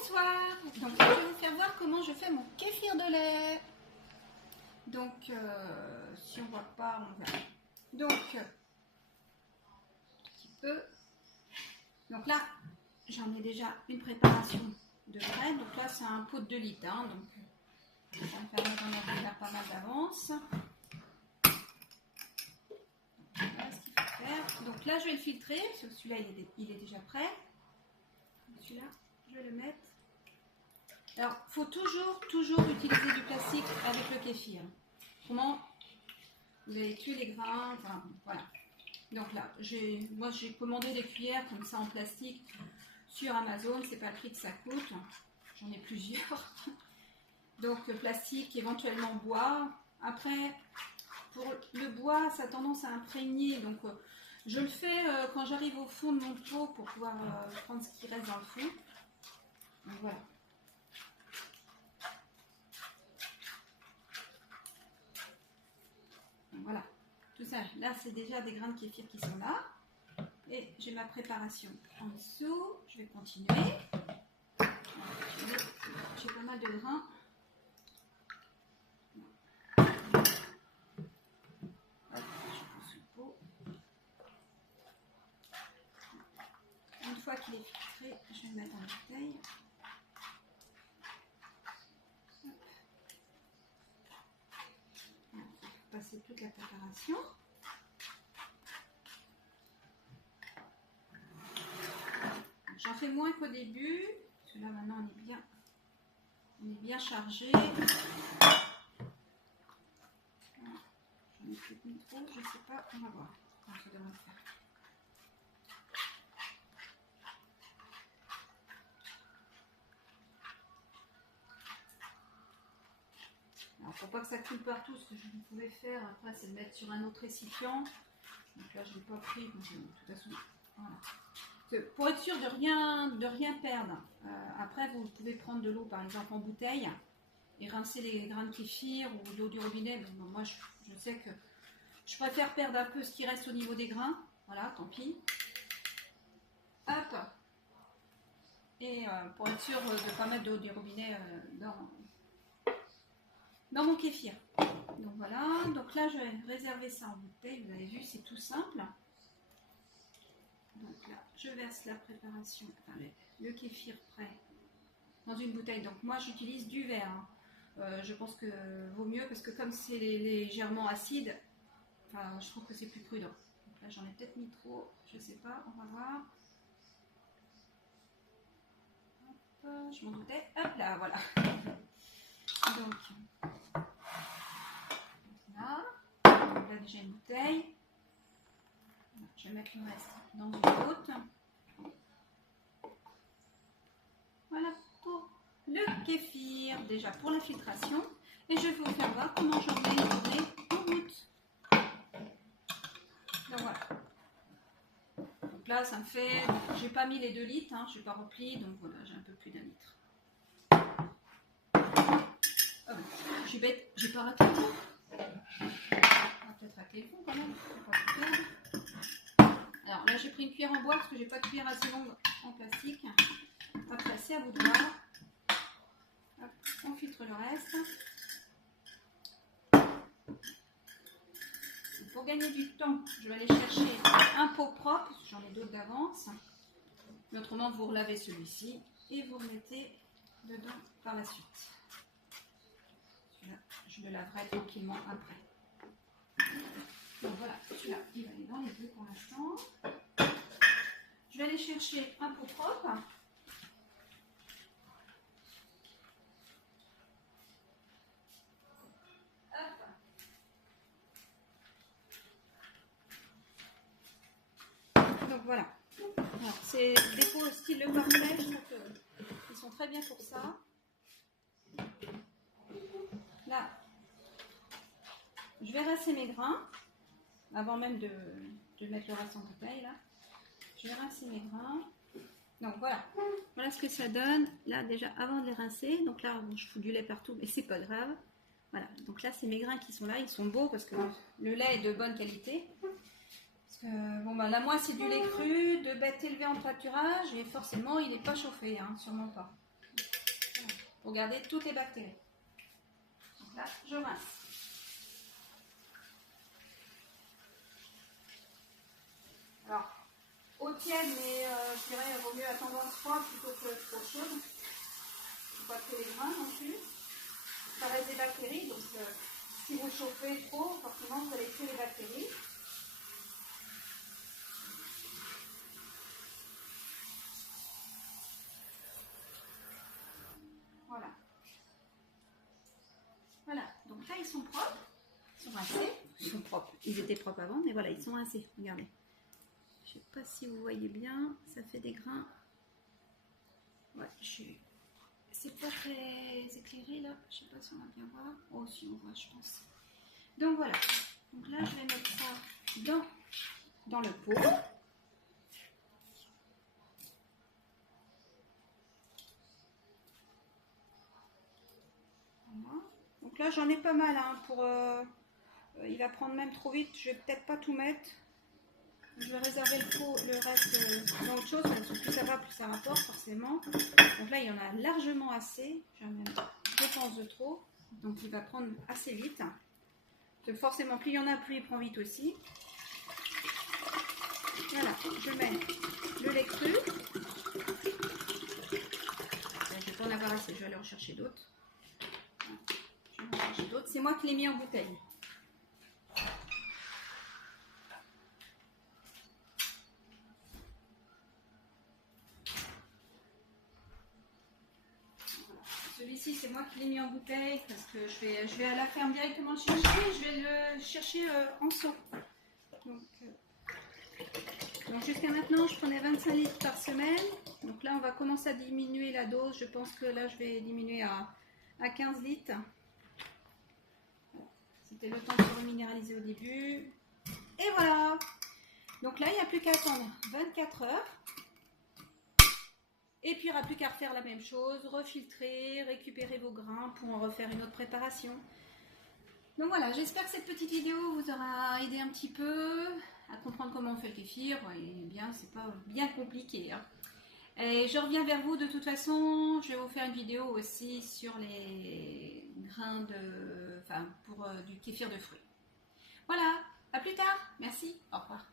Bonsoir. Donc je vais vous faire voir comment je fais mon kéfir de lait. Donc si on voit pas, on verra. Donc un petit peu. Donc là, j'en ai déjà une préparation de près. Donc là, c'est un pot de 2 litres. Hein, donc ça me permet d'en avoir pas mal d'avance. Voilà ce qu'il faut faire. Donc là, je vais le filtrer. Parce que celui-là, il est déjà prêt. Celui-là, je vais le mettre. Alors, il faut toujours utiliser du plastique avec le kéfir. Autrement, vous allez tuer les grains. Enfin, voilà. Donc là, moi j'ai commandé des cuillères comme ça en plastique sur Amazon. C'est pas le prix que ça coûte. J'en ai plusieurs. Donc plastique, éventuellement bois. Après, pour le bois, ça a tendance à imprégner. Donc je le fais quand j'arrive au fond de mon pot pour pouvoir prendre ce qui reste dans le fond. Donc voilà. Donc, voilà. Tout ça, là c'est déjà des grains de kéfir qui sont là. Et j'ai ma préparation en dessous. Je vais continuer. J'ai pas mal de grains. Hop, je pousse le pot. Une fois qu'il est filtré, je vais le mettre en bouteille. Passer toute la préparation. J'en fais moins qu'au début, parce que là maintenant on est bien chargé. J'en ai peut-être mis trop, je sais pas, on va voir. Ça devrait le faire. Alors pour pas que ça coule partout, ce que je pouvais faire après, c'est de mettre sur un autre récipient. Donc là je l'ai pas pris, donc, de toute façon, voilà. Pour être sûr de rien perdre, après vous pouvez prendre de l'eau par exemple en bouteille et rincer les grains de kéfir ou de l'eau du robinet. Bon, moi je sais que je préfère perdre un peu ce qui reste au niveau des grains. Voilà, tant pis. Hop. Et pour être sûr de ne pas mettre de l'eau du robinet dans mon kéfir. Donc voilà, donc là je vais réserver ça en bouteille. Vous avez vu, c'est tout simple. Donc là, je verse la préparation, enfin le kéfir prêt dans une bouteille. Donc moi j'utilise du verre. Hein. Je pense que vaut mieux parce que comme c'est légèrement acide, enfin, je trouve que c'est plus prudent. Donc là j'en ai peut-être mis trop, je sais pas, on va voir. Hop, je m'en doutais. Hop là, voilà. Donc là, déjà une bouteille. Je vais mettre le reste dans une autre. Voilà pour le kéfir, déjà pour la filtration. Et je vais vous faire voir comment j'en ai tourné en gouttes. Donc voilà. Donc là, ça me fait... J'ai pas mis les 2 litres, hein, je n'ai pas rempli, donc voilà, j'ai un peu plus d'1 litre. Oh, j'ai pas raté le fond. On va peut-être rater le fond quand même. Alors là, j'ai pris une cuillère en bois parce que j'ai pas de cuillère assez longue en plastique. On va passer à bout de doigt. Hop, on filtre le reste. Pour gagner du temps, je vais aller chercher un pot propre. J'en ai d'autres d'avance. Mais autrement, vous relavez celui-ci et vous remettez dedans par la suite. Celui-là, je le laverai tranquillement après. Donc voilà, celui-là, il va aller dans les deux pour l'instant. Je vais aller chercher un pot propre. Donc voilà. C'est des pots style le parfait, je trouve qu'ils sont très bien pour ça. Là, je vais rincer mes grains avant même de mettre le reste en bouteille. Là, je vais rincer mes grains. Donc voilà, voilà ce que ça donne. Là déjà avant de les rincer, donc là je fous du lait partout, mais c'est pas grave. Voilà, donc là c'est mes grains qui sont là, ils sont beaux parce que le lait est de bonne qualité. Bon, bah, là, moi, c'est du lait cru, de bête élevée en pâturage, et forcément, il n'est pas chauffé, hein, sûrement pas. pour garder toutes les bactéries. Donc là, je rince. Alors, eau tiède, mais je dirais qu'il vaut mieux à tendance froide plutôt que trop chaude. Il ne faut pas que les grains non plus. Ça reste des bactéries, donc si vous chauffez trop, forcément vous allez tuer les bactéries. Voilà. Voilà, donc là ils sont propres, ils sont rincés, ils sont propres. Ils étaient propres avant, mais voilà, ils sont rincés, regardez. Je ne sais pas si vous voyez bien, ça fait des grains. Ouais, c'est pas très éclairé là, je sais pas si on va bien voir. Oh si on voit, je pense. Donc voilà, donc là je vais mettre ça dans le pot. Voilà. Donc là j'en ai pas mal hein, pour il va prendre même trop vite, je vais peut-être pas tout mettre. Je vais réserver le reste dans autre chose, parce que plus ça va, plus ça rapporte forcément. Donc là, il y en a largement assez. J'en ai même, je pense, de trop. Donc il va prendre assez vite. Donc forcément, plus il y en a, plus il prend vite aussi. Voilà, je mets le lait cru. Je ne vais pas en avoir assez, je vais aller en chercher d'autres. C'est moi qui l'ai mis en bouteille. Celui-ci, c'est moi qui l'ai mis en bouteille parce que je vais à la ferme directement le chercher. Je vais le chercher en seau. Donc jusqu'à maintenant, je prenais 25 litres par semaine. Donc là, on va commencer à diminuer la dose. Je pense que là, je vais diminuer à 15 litres. C'était le temps de se reminéraliser au début. Et voilà. Donc là, il n'y a plus qu'à attendre 24 heures. Et puis il n'y aura plus qu'à refaire la même chose, refiltrer, récupérer vos grains pour en refaire une autre préparation. Donc voilà, j'espère que cette petite vidéo vous aura aidé un petit peu à comprendre comment on fait le kéfir. Et bien, c'est pas bien compliqué. Hein. Et je reviens vers vous de toute façon. Je vais vous faire une vidéo aussi sur les grains pour du kéfir de fruits. Voilà, à plus tard. Merci, au revoir.